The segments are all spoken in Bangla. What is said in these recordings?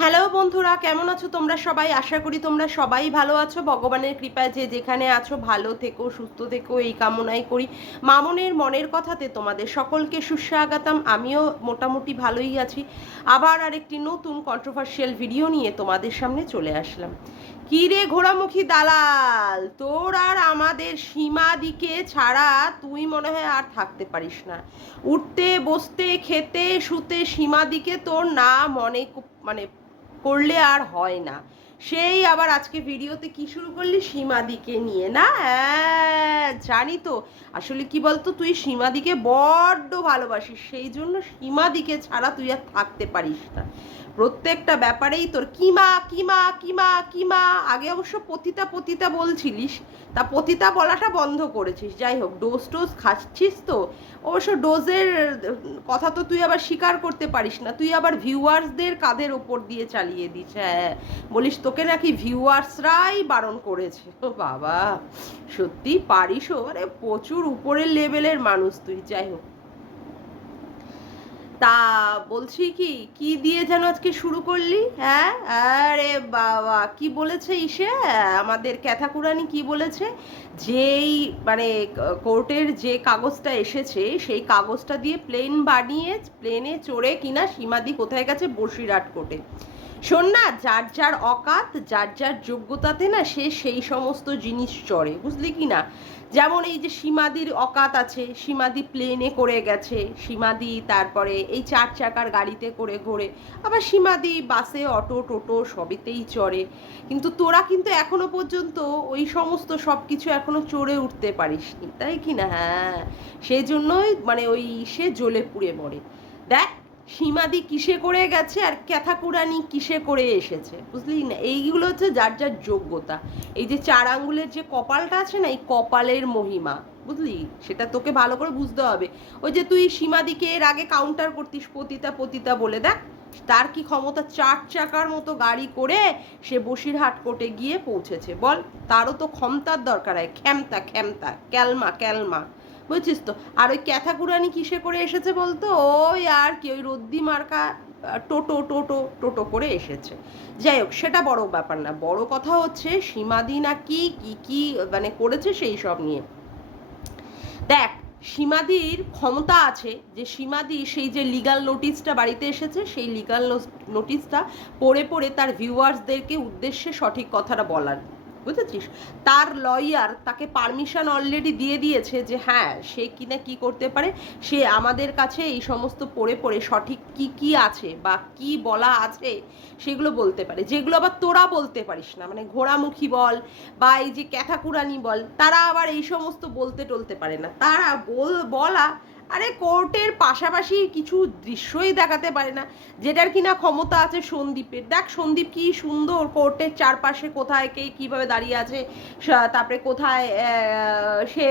হ্যালো বন্ধুরা, কেমন আছো তোমরা সবাই? আশা করি তোমরা সবাই ভালো আছো। ভগবানের কৃপায় যে যেখানে আছো ভালো থেকো, সুস্থ থেকো, এই কামনাই করি। মামনের মনের কথাতে তোমাদের সকলকে সুস্বাগতম। আমিও মোটামুটি ভালোই আছি। আবার আরেকটি নতুন কন্ট্রোভার্সিয়াল ভিডিও নিয়ে তোমাদের সামনে চলে আসলাম। কি রে ঘোড়ামুখী দালাল, তোর আর আমাদের সীমাদিকে ছাড়া তুই মনে হয় আর থাকতে পারিস না। উঠতে বসতে খেতে শুতে সীমাদিকে তোর না মানে করলে আর হয় না। সেই আবার আজকে ভিডিওতে কি শুরু করলি সীমাদিকে নিয়ে না? হ্যাঁ জানি তো। আসলে কি বলতো, তুই সীমাদিকে বড্ড ভালোবাসিস, সেই জন্য সীমাদিকে ছাড়া তুই আর থাকতে পারিস না। প্রত্যেকটা ব্যাপারেই তোর কিমা কিমা কিমা কিমা। আগে অবশ্য পতিতা পতিতা বলছিলিস, তা পতিতা বলাটা বন্ধ করেছিস। যাই হোক, ডোজ টোজ খাচ্ছিস তো। অবশ্য ডোজের কথা তো তুই আবার স্বীকার করতে পারিস না, তুই আবার ভিউয়ার্সদের কাঁধের ওপর দিয়ে চালিয়ে দিস। হ্যাঁ, বলিস তোকে নাকি ভিউয়ার্সরাই বারণ করেছে। ও বাবা, সত্যি পারিসও, মানে প্রচুর উপরের লেভেলের মানুষ তুই। যাই হোক, তা বলছি কি কি দিয়ে যেন আজকে শুরু করলি? হ্যাঁ, আরে বাবা, কি বলেছে ইসে আমাদের ক্যাথাকুরানি কি বলেছে? যেই মানে কোর্টের যে কাগজটা এসেছে সেই কাগজটা দিয়ে প্লেন বানিয়ে প্লেনে চড়ে কিনা সীমাদি কোথায় গেছে? বসিরহাট কোর্টে। শোন না, যার যার অকাত, যার যার যোগ্যতাতে না সে সেই সমস্ত জিনিস চড়ে, বুঝলি কি না? যেমন এই যে সীমাদির অকাত আছে, সীমাদি প্লেনে করে গেছে, সীমাদি তারপরে এই 4 চাকার গাড়িতে করে ঘোরে, আবার সীমাদি বাসে অটো টোটো সবেতেই চড়ে। কিন্তু তোরা কিন্তু এখনো পর্যন্ত ওই সমস্ত সব কিছু এখনো চড়ে উঠতে পারিসনি, তাই কি না? হ্যাঁ, সেই জন্যই মানে ওই সে জ্বলে পুড়ে মরে। দেখ, সীমাদি কিসে করে গেছে আর ক্যাথাকুরানি কিসে করে এসেছে, বুঝলি না? এইগুলো হচ্ছে যার যার যোগ্যতা। এই যে 4 আঙ্গুলের যে কপালটা আছে না, এই কপালের মহিমা, বুঝলি? সেটা তোকে ভালো করে বুঝতে হবে। ওই যে তুই সীমাদিকে এর আগে কাউন্টার করতিস পতিতা পতিতা বলে, দেখ তার কি ক্ষমতা, 4 চাকার মতো গাড়ি করে সে বসিরহাট কোর্টে গিয়ে পৌঁছেছে। বল, তারও তো ক্ষমতার দরকার হয়, ক্ষমতা ক্ষমতা ক্যালমা ক্যালমা, বুঝছিস তো? আর ওই ক্যাথাকুরানি কিসে করে এসেছে বলতো? ওই আর কি, ওই রদ্দি মার্কা টোটো টোটো টোটো করে এসেছে। যাই হোক, সেটা বড় ব্যাপার না, বড় কথা হচ্ছে সীমাদি নাকি কি কি মানে করেছে সেই সব নিয়ে। দেখ, সীমাদির ক্ষমতা আছে যে সীমাদি সেই যে লিগাল নোটিশটা বাড়িতে এসেছে সেই লিগাল নোটিশটা পড়ে পড়ে তার ভিউয়ার্সদেরকে উদ্দেশ্যে সঠিক কথাটা বলার, বুঝেছিস? তার লয়ার তাকে পারমিশন অলরেডি দিয়ে দিয়েছে যে হ্যাঁ, সে কিনা কি করতে পারে, সে আমাদের কাছে এই সমস্ত পড়ে পড়ে সঠিক কি কি আছে বা কি বলা আছে সেগুলো বলতে পারে, যেগুলো আবার তোরা বলতে পারিস না। মানে ঘোড়ামুখী বল বা এই যে ক্যাথাকুরানি বল, তারা আবার এই সমস্ত বলতে টলতে পারে না। তারা বলা, আরে কোর্টের পাশাপাশি কিছু দৃশ্যই দেখাতে পারে না, যেটার কিনা ক্ষমতা আছে সন্দীপের। দেখ সন্দীপ কি সুন্দর কোর্টের চারপাশে কোথায় কে কীভাবে দাঁড়িয়ে আছে, তারপরে কোথায় সে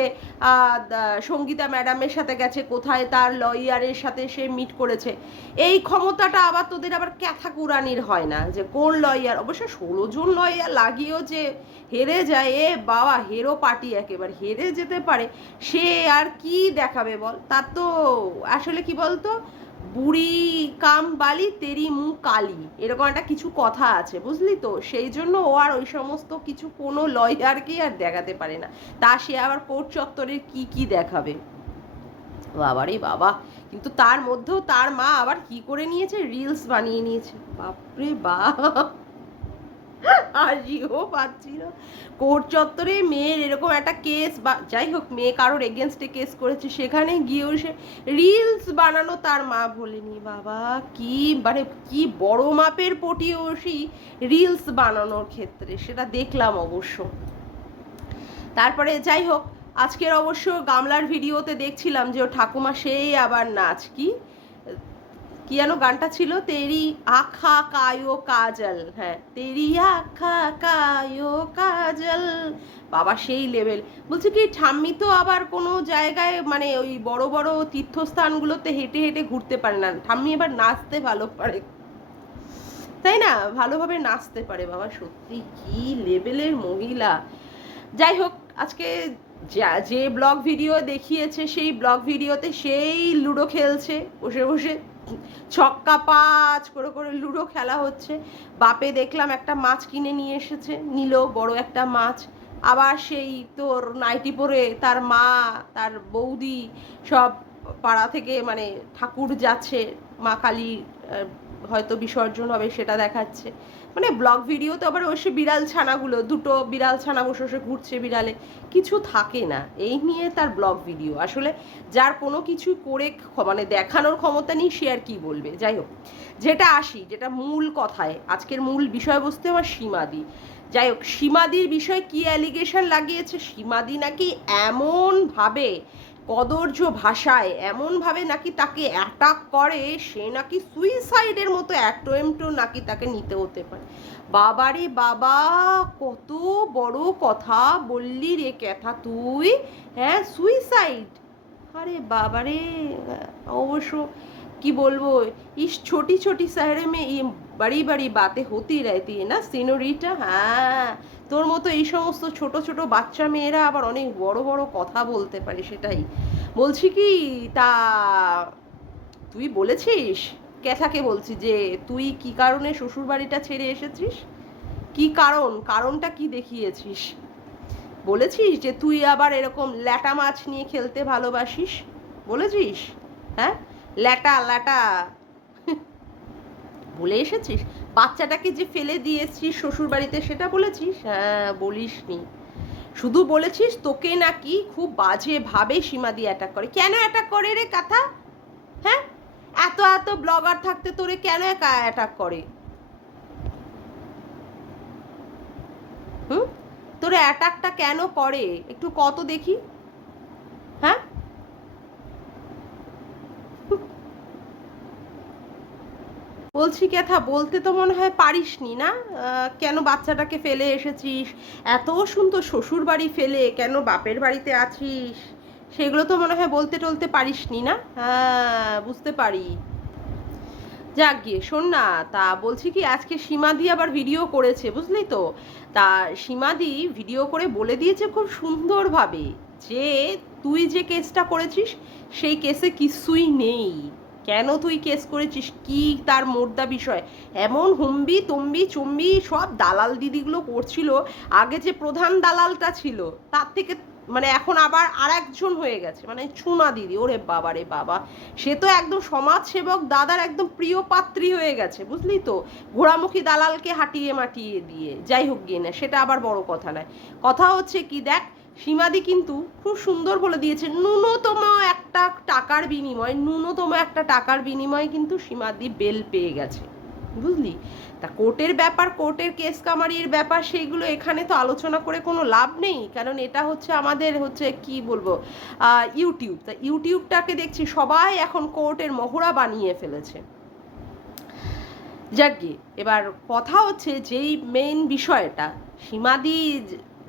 সঙ্গীতা ম্যাডামের সাথে গেছে, কোথায় তার লয়ারের সাথে সে মিট করেছে। এই ক্ষমতাটা আবার তোদের আবার ক্যাথাকুরানির হয় না, যে কোন লয়ার, অবশ্য 16 জন লয়ার লাগিয়েও যে হেরে যায়, এ বাবা হেরো পার্টি একেবারে হেরে যেতে পারে, সে আর কি দেখাবে বল? তার তো আসলে কি বলতো, বুড়ি কাম বালি তেরি মুখ কালি, এরকম একটা কিছু কথা আছে, বুঝলি তো? সেই জন্য ও আর ওই সমস্ত কিছু কোনো লয়ারকেই আর দেখাতে পারে না। তা সে আবার কোর্ট চত্বরের কি কি দেখাবে, বাবারে বাবা! কিন্তু তার মধ্যেও তার মা আবার কি করে নিয়েছে, রিলস বানিয়ে নিয়েছে, বাপরে বাপ! হাসিও পাচ্ছিল। কোর্ট চত্বরে মেয়ের এরকম একটা কেস, বা যাই হোক মেয়ে কারোর এগেনস্টে কেস করেছে, সেখানে গিয়েও সে রিলস বানানো তার মা বলেনি। বাবা, কি মানে কি বড় মাপের পটিয়সী রিলস বানানোর ক্ষেত্রে, সেটা দেখলাম অবশ্য। তারপরে যাই হোক, আজকের অবশ্য গামলার ভিডিওতে দেখছিলাম যে ও ঠাকুমা সেই আবার নাচ, কি কি যেন গানটা ছিল, তেরি আখা কায়ো কাজল, হ্যাঁ তেরি আখা কায়ো কাজল, বাবা সেই লেভেল। বলছি কি, ঠাম্মি তো আবার কোনো জায়গায় মানে ওই বড় বড় তীর্থস্থানগুলোতে হেঁটে হেঁটে ঘুরতে পারে না, ঠাম্মি এবার নাচতে ভালো পারে, তাই না? ভালোভাবে নাচতে পারে বাবা, সত্যি কি লেভেলের মহিলা। যাই হোক, আজকে যে ব্লগ ভিডিও দেখিয়েছে সেই ব্লগ ভিডিওতে সেই লুডো খেলছে বসে বসে, ছক্কা পাঁচ করে করে লুডো খেলা হচ্ছে। বাপে দেখলাম একটা মাছ কিনে নিয়ে এসেছে, নিল বড় একটা মাছ। আবার সেই তোর নাইটি পরে তার মা, তার বৌদি সব পাড়া থেকে মানে ঠাকুর যাচ্ছে, মা কালী হয়তো বিসর্জন হবে সেটা দেখাচ্ছে। মানে ব্লগ ভিডিওতে আবার ওসে বিড়াল ছানাগুলো, দুটো বিড়াল ছানা বসে বসে ঘুরছে বিড়ালে, কিছু থাকে না। এই নিয়ে তার ব্লগ ভিডিও। আসলে যার কোনো কিছু করে মানে দেখানোর ক্ষমতা নেই সে আর কি বলবে। যাই হোক, যেটা আসি, যেটা মূল কথায়, আজকের মূল বিষয়বস্তু আমার সীমাদি। যাই হোক, সীমাদির বিষয়ে কি অ্যালিগেশন লাগিয়েছে, সীমাদি নাকি এমনভাবে কদর্য ভাষায় এমনভাবে নাকি তাকে অ্যাটাক করে, সে নাকি সুইসাইডের মতো অ্যাটেম্পটও নাকি তাকে নিতে হতে পারে। বাবারে বাবা, কত বড় কথা বললি রে ক্যাথা তুই। হ্যাঁ, সুইসাইড, আরে বাবারে। অবশ্য কি বলবো, ইস ছোটি ছোটি শহরে মে বড়ি বড়ি বাতে হতি রহতি না সিনোরিটা। হ্যাঁ, তোর মতো এই সমস্ত ছোট ছোট বাচ্চা মেয়েরা আবার অনেক বড় বড় কথা বলতে পারে, সেটাই বলছি। কি তা তুই বলেছিস, ক্যাথাকে বলছি, যে তুই কি কারণে শ্বশুর বাড়িটা ছেড়ে এসেছিস? কি কারণটা কি দেখিয়েছিস? বলেছিস যে তুই আবার এরকম ল্যাটা মাছ নিয়ে খেলতে ভালোবাসিস? বলেছিস? হ্যাঁ, ল্যাটা ল্যাটা বলে এসেছিস? বাচ্চাটাকে যে ফেলে দিয়েছিস শ্বশুর বাড়িতে সেটা বলেছিস? হ্যাঁ, বলিসনি। শুধু বলেছিস তোকে নাকি খুব বাজে ভাবে সীমাদি অ্যাটাক করে। কেন অ্যাটাক করে রে কথা? হ্যাঁ, এত এত ব্লগার থাকতে তোরে কেন একা অ্যাটাক করে? হুম, তোর অ্যাটাকটা কেন করে একটু কত দেখি। হ্যাঁ, বলছি কথা বলতে তো মনে হয় পারিসনি না? কেন বাচ্চাটাকে ফেলে এসেছিস, এত সুন্দর শ্বশুর বাড়ি ফেলে কেন বাপের বাড়িতে আছিস, সেগুলো তো মনে হয় বলতে টলতে পারিসনি না? হ্যাঁ, বুঝতে পারি। যাক গিয়ে শোন না, তা বলছি কি, আজকে সীমাদি আবার ভিডিও করেছে, বুঝলি তো? তা সীমাদি ভিডিও করে বলে দিয়েছে খুব সুন্দরভাবে যে তুই যে কেসটা করেছিস সেই কেসে কিছুই নেই। কেন তুই কেস করেছিস, কি তার মোদ্দা বিষয়? এমন হুম্বি তম্বি চম্বি সব দালাল দিদিগুলো করছিল। আগে যে প্রধান দালালটা ছিল তার থেকে মানে এখন আবার আর একজন হয়ে গেছে, মানে ছুনা দিদি। ওরে বাবা রে বাবা, সে তো একদম সমাজসেবক দাদার একদম প্রিয় পাত্রী হয়ে গেছে, বুঝলি তো? ঘোড়ামুখী দালালকে হাঁটিয়ে মাটিয়ে দিয়ে। যাই হোক গিয়ে না, সেটা আবার বড় কথা নয়। কথা হচ্ছে কি, দেখ, সীমাদি কিন্তু খুব সুন্দর বলে দিয়েছে, ন্যূনতম একটা টাকার বিনিময়ে কিন্তু সীমাদি বেল পেয়ে গেছে, বুঝলি? তা কোর্টের ব্যাপার, কোর্টের কেস কামারির ব্যাপার, সেইগুলো এখানে তো আলোচনা করে কোনো লাভ নেই, কারণ এটা হচ্ছে আমাদের হচ্ছে কি বলবো ইউটিউব। তা ইউটিউবটাকে দেখছি সবাই এখন কোর্টের মহড়া বানিয়ে ফেলেছে। যাকগে, এবার কথা হচ্ছে যেই মেইন বিষয়টা, সীমাদি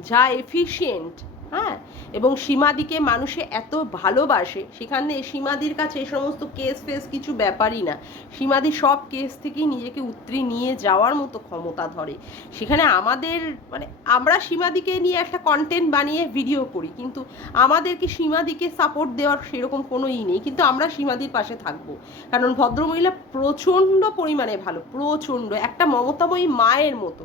যা এফিশিয়েন্ট, হ্যাঁ, এবং সীমাদিকে মানুষে এত ভালোবাসে, সেখানে সীমাদির কাছে এই সমস্ত কেস ফেস কিছু ব্যাপারই না। সীমাদি সব কেস থেকেই নিজেকে উতরে নিয়ে যাওয়ার মতো ক্ষমতা ধরে। সেখানে আমাদের মানে আমরা সীমাদিকে নিয়ে একটা কন্টেন্ট বানিয়ে ভিডিও করি, কিন্তু আমাদেরকে সীমাদিকে সাপোর্ট দেওয়ার সেরকম কোনো নেই, কিন্তু আমরা সীমাদির পাশে থাকবো, কারণ ভদ্রমহিলা প্রচণ্ড পরিমাণে ভালো, প্রচণ্ড একটা মমতাময়ী মায়ের মতো।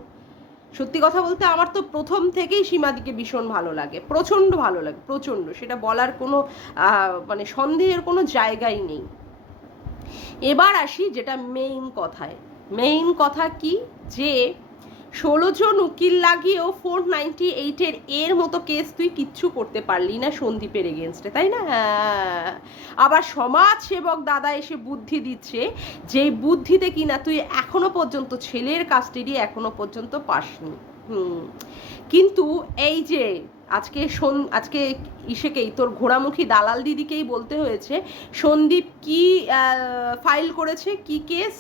সত্যি কথা বলতে আমার তো প্রথম থেকেই সীমাদিকে ভীষণ ভালো লাগে, প্রচণ্ড ভালো লাগে, প্রচণ্ড, সেটা বলার কোনো মানে সন্দেহের কোনো জায়গাই নেই। এবার আসি যেটা মেইন কথায়। মেইন কথা কি, যে 16 জন উকিল লাগিয়েও 498 এর মতো কেস তুই কিচ্ছু করতে পারলি না সন্দীপের এগেনস্টে, তাই না? হ্যাঁ, আবার সমাজ সেবক দাদা এসে বুদ্ধি দিচ্ছে, যে বুদ্ধিতে কিনা তুই এখনো পর্যন্ত ছেলের কাস্টাডি এখনো পর্যন্ত পাসনি। কিন্তু এই যে আজকে ইসেকেই, তোর ঘোড়ামুখী দালাল দিদিকেই বলতে হয়েছে সন্দীপ কি ফাইল করেছে, কি কেস,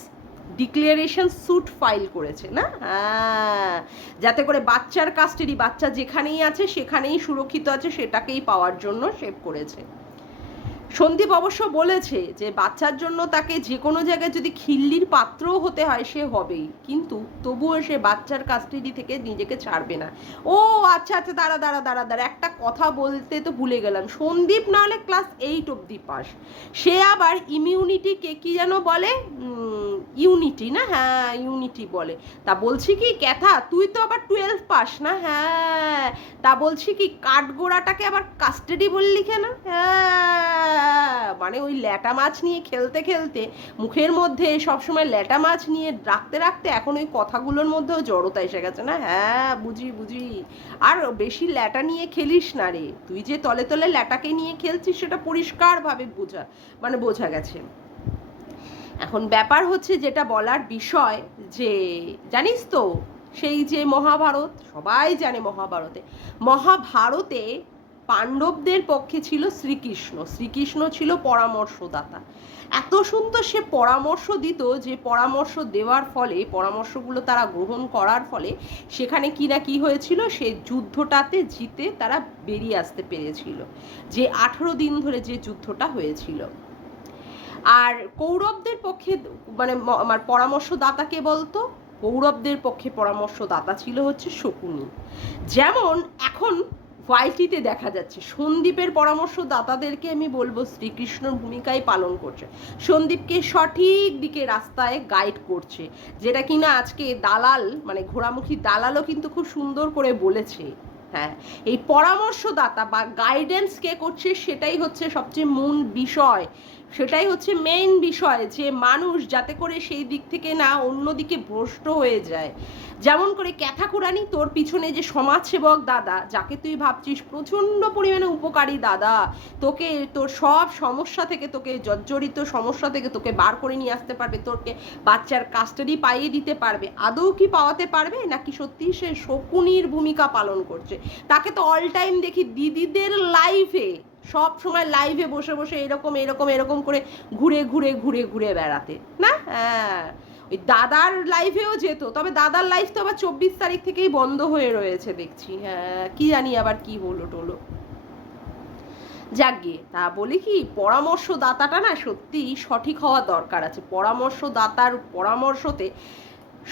ডিক্লারেশন স্যুট ফাইল করেছে না? হ্যাঁ, যাতে করে বাচ্চার কাস্টাডি, বাচ্চা যেখানেই আছে সেখানেই সুরক্ষিত আছে সেটাকেই পাওয়ার জন্য সে করেছে। সন্দীপ অবশ্য বলেছে যে বাচ্চার জন্য তাকে যে কোনো জায়গায় যদি খিল্লির পাত্রও হতে হয় সে হবেই, কিন্তু তবুও সে বাচ্চার কাস্টাডি থেকে নিজেকে ছাড়বে না। ও আচ্ছা আচ্ছা, দাঁড়া দাঁড়া দাঁড়া দাঁড়া, একটা কথা বলতে তো ভুলে গেলাম। সন্দীপ নাহলে ক্লাস 8 অবধি পাস, সে আবার ইমিউনিটিকে কি যেন বলে, ইউনিটি না, হ্যাঁ ইউনিটি বলে। তা বলছি কি ক্যাথা, তুই তো আবার 12 পাস না, হ্যাঁ তা বলছি কি কাঠগোড়াটাকে আবার কাস্টাডি বললি কেন? হ্যাঁ মানে ওই ল্যাটা মাছ নিয়ে খেলতে খেলতে মুখের মধ্যে সবসময় ল্যাটা মাছ নিয়ে রাখতে রাখতে এখন ওই কথাগুলোর মধ্যেও জড়তা এসে গেছে না। হ্যাঁ বুঝি বুঝি, আর বেশি ল্যাটা নিয়ে খেলিস না রে, তুই যে তলে তলে ল্যাটাকে নিয়ে খেলছিস সেটা পরিষ্কারভাবে বোঝা গেছে। এখন ব্যাপার হচ্ছে যেটা বলার বিষয়, যে জানিস তো সেই যে মহাভারত, সবাই জানে মহাভারতে পাণ্ডবদের পক্ষে ছিল শ্রীকৃষ্ণ। শ্রীকৃষ্ণ ছিল পরামর্শদাতা। এত সুন্দর সে পরামর্শ দিত যে পরামর্শ দেওয়ার ফলে, পরামর্শগুলো তারা গ্রহণ করার ফলে সেখানে কি না কি হয়েছিল, সে যুদ্ধটাতে জিতে তারা বেরিয়ে আসতে পেরেছিল, যে 18 দিন ধরে যে যুদ্ধটা হয়েছিল। আর কৌরবদের পক্ষে মানে আমার পরামর্শদাতা কে বলতো, কৌরবদের পক্ষে পরামর্শদাতা ছিল হচ্ছে শকুনি। যেমন এখন ওয়াইটিতে দেখা যাচ্ছে সন্দীপের পরামর্শদাতাদেরকে আমি বলবো শ্রীকৃষ্ণর ভূমিকাই পালন করছে, সন্দীপকে সঠিক দিকে রাস্তায় গাইড করছে, যেটা কিনা আজকে দালাল মানে ঘোড়ামুখী দালালও কিন্তু খুব সুন্দর করে বলেছে। হ্যাঁ, এই পরামর্শদাতা বা গাইডেন্স কে করছে সেটাই হচ্ছে সবচেয়ে মূল বিষয়, সেটাই হচ্ছে মেইন বিষয়, যে মানুষ যাতে করে সেই দিক থেকে না অন্যদিকে ভ্রষ্ট হয়ে যায়। যেমন করে ক্যাথাকুরানি তোর পিছনে যে সমাজসেবক দাদা, যাকে তুই ভাবছিস প্রচণ্ড পরিমাণে উপকারী দাদা, তোকে তোর সব সমস্যা থেকে, তোকে জর্জরিত সমস্যা থেকে তোকে বার করে নিয়ে আসতে পারবে, তোকে বাচ্চার কাস্টাডি পাইয়ে দিতে পারবে, আদৌ কি পাওয়াতে পারবে নাকি সত্যি সে শকুনির ভূমিকা পালন করছে? তাকে তো অল টাইম দেখি দিদিদের লাইফে, সব সময় লাইভে বসে বসে এরকম এরকম এরকম করে ঘুরে ঘুরে ঘুরে ঘুরে বেড়াতে না। হ্যাঁ, ওই দাদার লাইভেও যেত, তবে দাদার লাইভ তো আবার 24 তারিখ থেকেই বন্ধ হয়ে রয়েছে দেখছি। হ্যাঁ, কি জানি আবার কি হলো টোলো। যাক গিয়ে, তা বলি কি, পরামর্শদাতাটা না সত্যি সঠিক হওয়া দরকার আছে। পরামর্শদাতার পরামর্শতে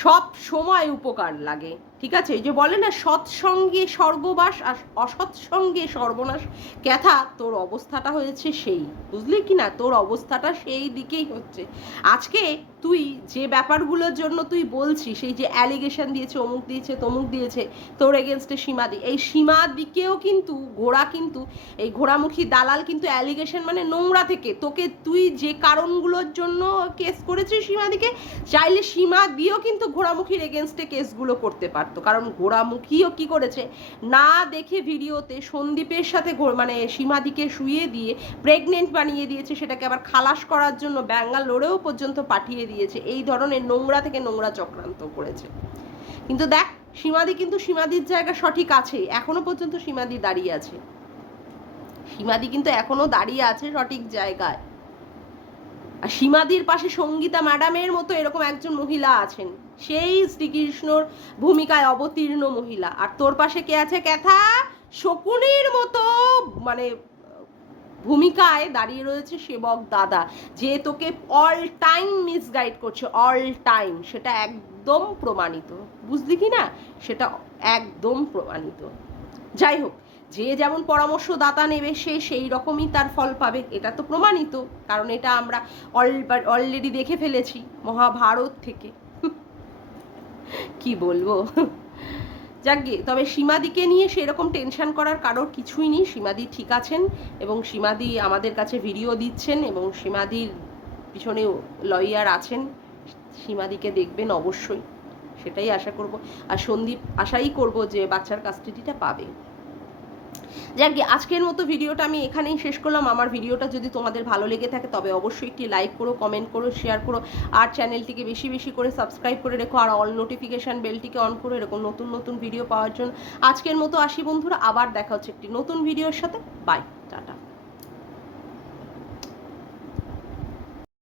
সব সময় উপকার লাগে, ঠিক আছে? এই যে বলে না সৎসঙ্গে স্বর্গবাস আর অসৎসঙ্গে সর্বনাশ, ক্যাথা তোর অবস্থাটা হয়েছে সেই, বুঝলি কি না, তোর অবস্থাটা সেই দিকেই হচ্ছে। আজকে তুই যে ব্যাপারগুলোর জন্য তুই বলছিস, সেই যে অ্যালিগেশন দিয়েছে, অমুক দিয়েছে তমুক দিয়েছে তোর এগেনস্টে সীমাদি, এই সীমাদিকেও কিন্তু ঘোড়া, কিন্তু এই ঘোড়ামুখী দালাল কিন্তু অ্যালিগেশন মানে নোংরা থেকে, তোকে তুই যে কারণগুলোর জন্য কেস করেছিস সীমাদিকে, চাইলে সীমাদিও কিন্তু ঘোড়ামুখীর এগেনস্টে কেসগুলো করতে পারতো, কারণ ঘোড়ামুখীও কি করেছে না দেখে ভিডিওতে সন্দীপের সাথে মানে সীমাদিকে শুইয়ে দিয়ে প্রেগনেন্ট বানিয়ে দিয়েছে, সেটাকে আবার খালাস করার জন্য ব্যাঙ্গালোরেও পর্যন্ত পাঠিয়ে দিয়েছে। এই ধরনের নোংরা থেকে নোংরা চক্রান্ত করেছে। কিন্তু দেখ সীমাদি কিন্তু সীমাদির জায়গা সঠিক আছে, এখনো পর্যন্ত সীমাদি দাঁড়িয়ে আছে, সীমাদি কিন্তু এখনো দাঁড়িয়ে আছে সঠিক জায়গায়। আর সীমাদির পাশে সঙ্গীতা ম্যাডামের মতো এরকম একজন মহিলা আছেন, সেই শ্রীকৃষ্ণর ভূমিকায় অবতীর্ণ মহিলা। আর তোর পাশে কে আছে? ক্যাথা শকুনির মতো মানে ভূমিকায় দাঁড়িয়ে রয়েছে সেবক দাদা, যে তোকে অল টাইম মিসগাইড করছে, অল টাইম, সেটা একদম প্রমাণিত, বুঝলি কি না, সেটা একদম প্রমাণিত। যাই হোক, যে যেমন পরামর্শদাতা নেবে সে সেই রকমই তার ফল পাবে, এটা তো প্রমাণিত, কারণ এটা আমরা অলরেডি দেখে ফেলেছি মহাভারত থেকে। কি বলবো, যাকগে, তবে সীমাদিকে নিয়ে সেরকম টেনশন করার কারোর কিছুই নেই। সীমাদি ঠিক আছেন এবং সীমাদি আমাদের কাছে ভিডিও দিচ্ছেন এবং সীমাদির পিছনে লয়ার আছেন, সীমাদিকে দেখবেন অবশ্যই, সেটাই আশা করব। আর সন্দীপ আশাই করব যে বাচ্চার কাস্টাডিটা পাবে। যাক গে, আজকের মতো ভিডিওটা আমি এখানেই শেষ করলাম। আমার ভিডিওটা যদি তোমাদের ভালো লেগে থাকে তবে অবশ্যই একটি লাইক করো, কমেন্ট করো, শেয়ার করো, আর চ্যানেলটিকে বেশি বেশি করে সাবস্ক্রাইব করে রেখো, আর অল নোটিফিকেশান বেলটিকে অন করো এরকম নতুন নতুন ভিডিও পাওয়ার জন্য। আজকের মতো আসি বন্ধুরা, আবার দেখা হচ্ছে একটি নতুন ভিডিওর সাথে। Bye, tata.